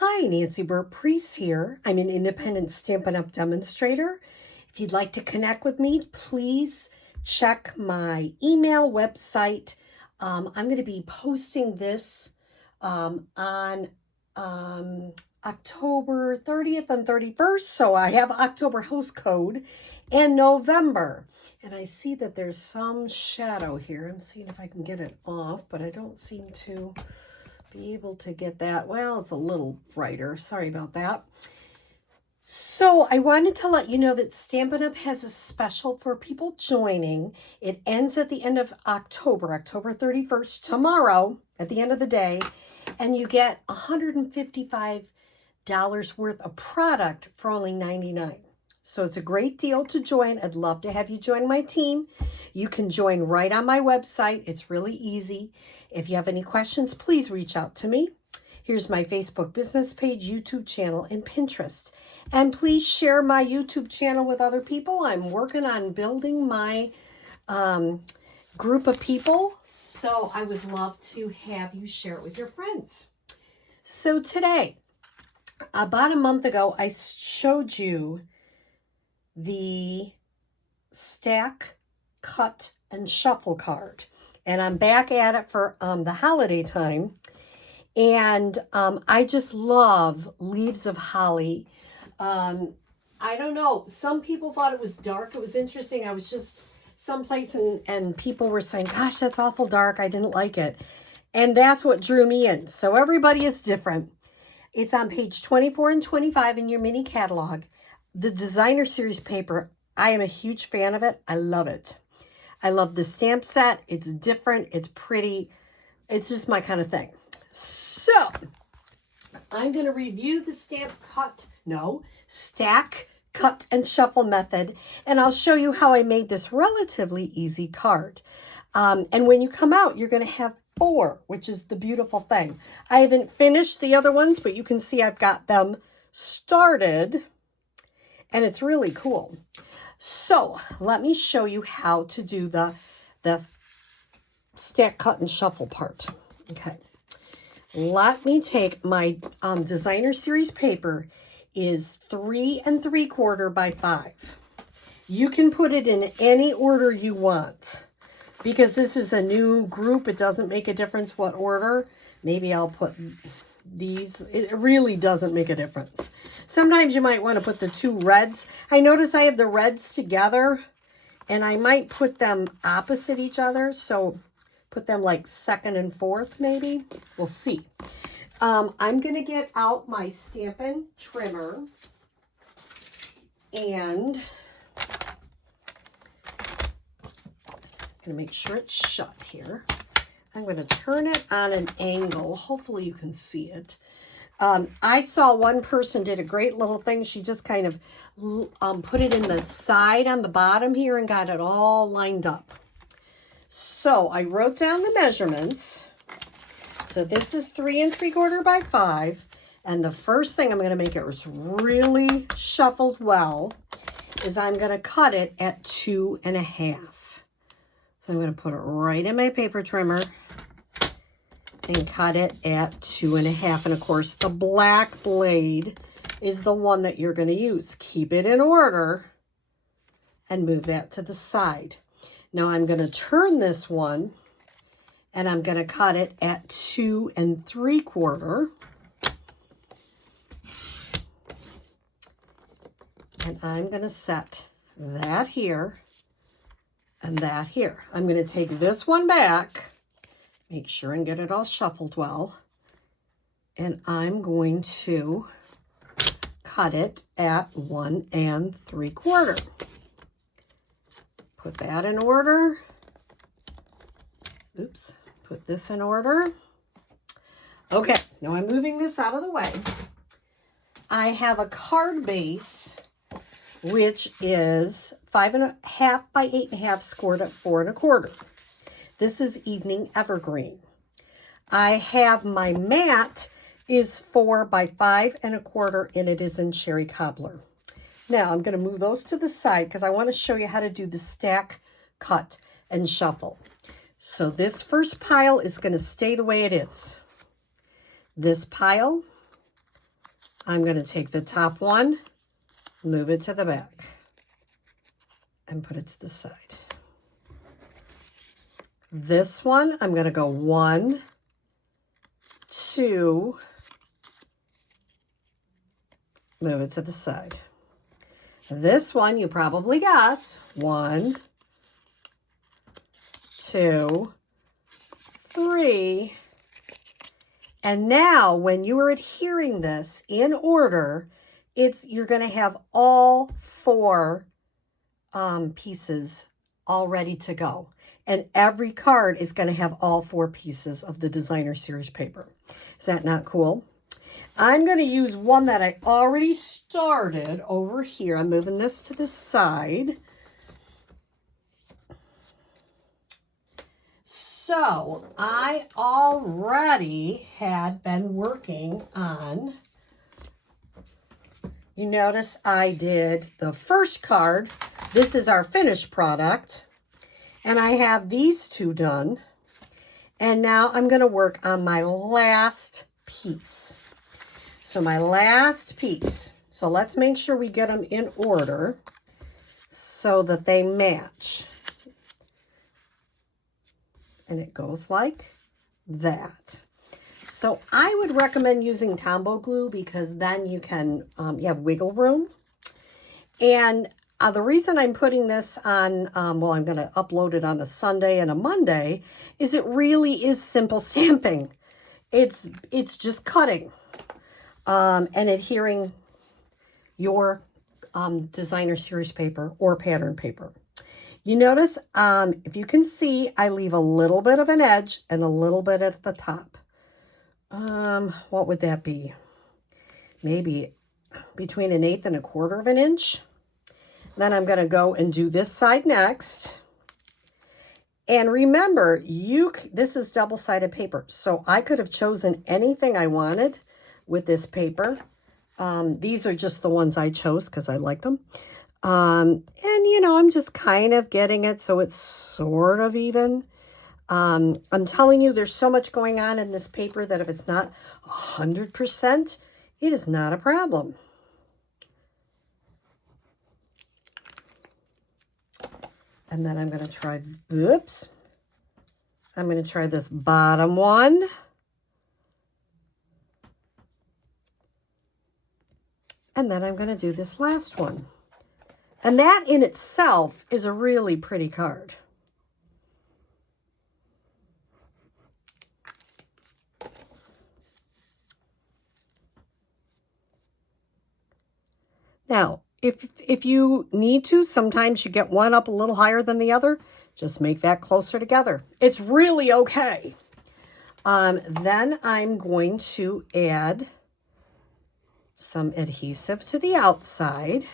Hi, Nancy Burt-Preece here. I'm an independent Stampin' Up! Demonstrator. If you'd like to connect with me, please check my email website. I'm going to be posting this on October 30th and 31st. So I have October host code and November. And I see that there's some shadow here. I'm seeing if I can get it off, but I don't seem to be able to get that. Well, it's a little brighter. Sorry about that. So I wanted to let you know that Stampin' Up! Has a special for people joining. It ends at the end of October, October 31st, tomorrow, at the end of the day, and you get $155 worth of product for only $99. So it's a great deal to join. I'd love to have you join my team. You can join right on my website. It's really easy. If you have any questions, please reach out to me. Here's my Facebook business page, YouTube channel, and Pinterest. And please share my YouTube channel with other people. I'm working on building my group of people. So I would love to have you share it with your friends. So today, about a month ago, I showed you the stack, cut, and shuffle card. And I'm back at it for the holiday time. And I just love Leaves of Holly. I don't know. Some people thought it was dark. It was interesting. I was just someplace and people were saying, gosh, that's awful dark. I didn't like it. And that's what drew me in. So everybody is different. It's on page 24 and 25 in your mini catalog. The designer series paper, I am a huge fan of it. I love it. I love the stamp set. It's different. It's pretty. It's just my kind of thing. So I'm going to review the stack, cut, and shuffle method. And I'll show you how I made this relatively easy card. And when you come out, you're going to have 4, which is the beautiful thing. I haven't finished the other ones, but you can see I've got them started. And it's really cool. So let me show you how to do the stack, cut, and shuffle part. Okay. Let me take my designer series paper is 3 3/4 by 5. You can put it in any order you want. Because this is a new group, it doesn't make a difference what order. Maybe I'll put these. It really doesn't make a difference. Sometimes you might want to put the 2 reds. I notice I have the reds together, and I might put them opposite each other. So put them like 2nd and 4th, maybe. We'll see. I'm going to get out my Stampin' trimmer, and I'm going to make sure it's shut here. I'm going to turn it on an angle. Hopefully you can see it. I saw one person did a great little thing. She just kind of put it in the side on the bottom here and got it all lined up. So I wrote down the measurements. So this is 3 3/4 by 5. And the first thing I'm going to make it really shuffled well is I'm going to cut it at 2 1/2. So I'm going to put it right in my paper trimmer and cut it at 2 1/2. And of course, the black blade is the one that you're going to use. Keep it in order and move that to the side. Now I'm going to turn this one and I'm going to cut it at 2 3/4. And I'm going to set that here and that here. I'm going to take this one back, make sure and get it all shuffled well. And I'm going to cut it at 1 3/4. Put that in order. Oops, put this in order. Okay, now I'm moving this out of the way. I have a card base, which is 5 1/2 by 8 1/2, scored at 4 1/4. This is Evening Evergreen. I have my mat is 4 by 5 1/4, and it is in Cherry Cobbler. Now I'm going to move those to the side because I want to show you how to do the stack, cut, and shuffle. So this first pile is going to stay the way it is. This pile I'm going to take the top one, move it to the back, and put it to the side. This one, I'm going to go 1, 2, move it to the side. This one, you probably guess, 1, 2, 3. And now when you are adhering this in order, you're going to have all 4 pieces all ready to go. And every card is going to have all 4 pieces of the designer series paper. Is that not cool? I'm going to use one that I already started over here. I'm moving this to the side. So I already had been working on, you notice I did the first card. This is our finished product. And I have these 2 done. And now I'm going to work on my last piece. So my last piece. So let's make sure we get them in order so that they match. And it goes like that. So I would recommend using Tombow glue because then you can, you have wiggle room. And the reason I'm putting this on, well, I'm going to upload it on a Sunday and a Monday, is it really is simple stamping. It's just cutting and adhering your designer series paper or pattern paper. You notice, if you can see, I leave a little bit of an edge and a little bit at the top. What would that be? Maybe between 1/8 and 1/4 of an inch. Then I'm going to go and do this side next. And remember, this is double-sided paper, so I could have chosen anything I wanted with this paper. These are just the ones I chose because I liked them. And, you know, I'm just kind of getting it so it's sort of even. I'm telling you, there's so much going on in this paper that if it's not 100%, it is not a problem. And then I'm going to try, I'm going to try this bottom one. And then I'm going to do this last one. And that in itself is a really pretty card. Now, if you need to, sometimes you get one up a little higher than the other. Just make that closer together. It's really okay. Then I'm going to add some adhesive to the outside.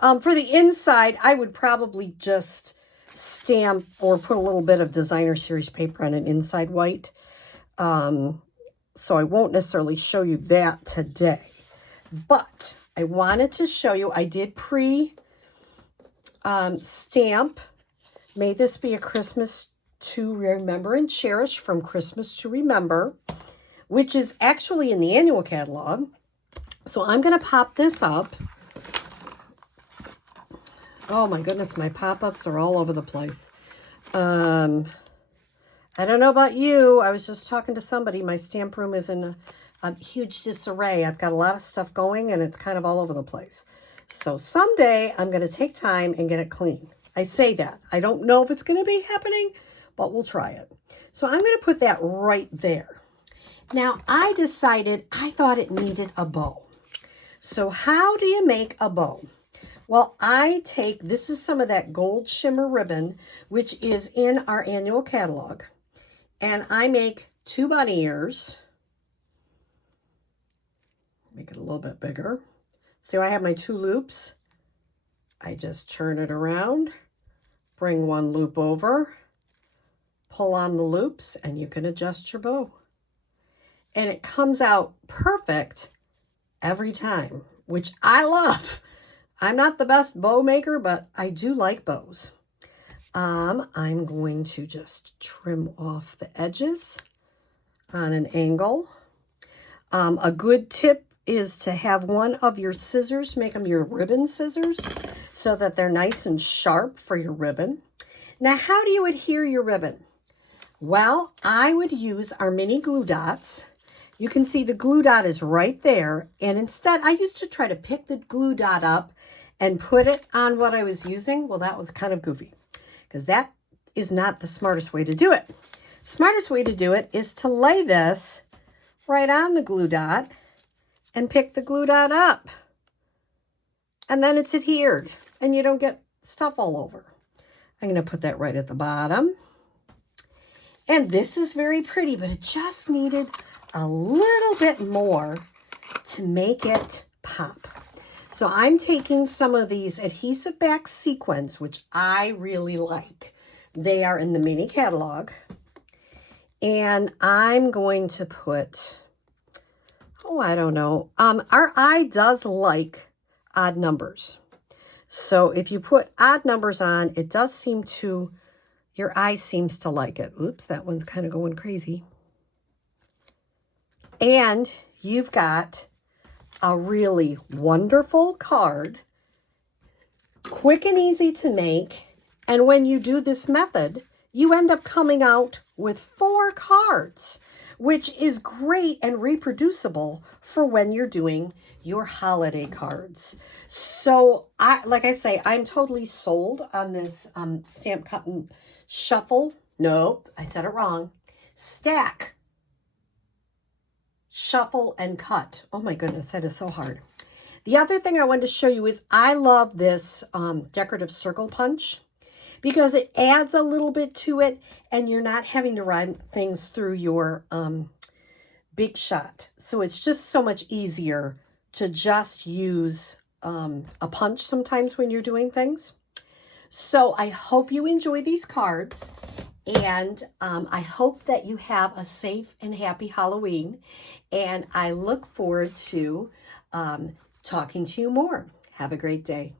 For the inside, I would probably just stamp or put a little bit of designer series paper on an inside white. So I won't necessarily show you that today. But I wanted to show you, I did stamp. May this be a Christmas to remember and cherish, from Christmas to Remember, which is actually in the annual catalog. So I'm going to pop this up. Oh my goodness, my pop-ups are all over the place. I don't know about you. I was just talking to somebody. My stamp room is in a huge disarray. I've got a lot of stuff going and it's kind of all over the place. So someday I'm going to take time and get it clean. I say that. I don't know if it's going to be happening, but we'll try it. So I'm going to put that right there. Now I decided I thought it needed a bow. So how do you make a bow? Well, this is some of that gold shimmer ribbon, which is in our annual catalog. And I make 2 bunny ears. Make it a little bit bigger. So I have my 2 loops. I just turn it around, bring 1 loop over, pull on the loops, and you can adjust your bow. And it comes out perfect every time, which I love. I'm not the best bow maker, but I do like bows. I'm going to just trim off the edges on an angle. A good tip is to have one of your scissors, make them your ribbon scissors so that they're nice and sharp for your ribbon. Now, how do you adhere your ribbon? Well, I would use our mini glue dots. You can see the glue dot is right there. And instead, I used to try to pick the glue dot up and put it on what I was using. Well, that was kind of goofy because that is not the smartest way to do it. Smartest way to do it is to lay this right on the glue dot and pick the glue dot up. And then it's adhered and you don't get stuff all over. I'm going to put that right at the bottom. And this is very pretty, but it just needed a little bit more to make it pop. So I'm taking some of these adhesive back sequins, which I really like. They are in the mini catalog. And I'm going to put, I don't know. Our eye does like odd numbers. So if you put odd numbers on, it does seem to, your eye seems to like it. Oops, that one's kind of going crazy. And you've got a really wonderful card, quick and easy to make. And when you do this method, you end up coming out with 4 cards, which is great and reproducible for when you're doing your holiday cards. So like I say, I'm totally sold on this stamp cut and shuffle. Nope, I said it wrong. Stack, shuffle, and cut. Oh my goodness, that is so hard. The other thing I wanted to show you is I love this decorative circle punch because it adds a little bit to it and you're not having to run things through your Big Shot. So it's just so much easier to just use a punch sometimes when you're doing things. So I hope you enjoy these cards, and I hope that you have a safe and happy Halloween, and I look forward to talking to you more. Have a great day.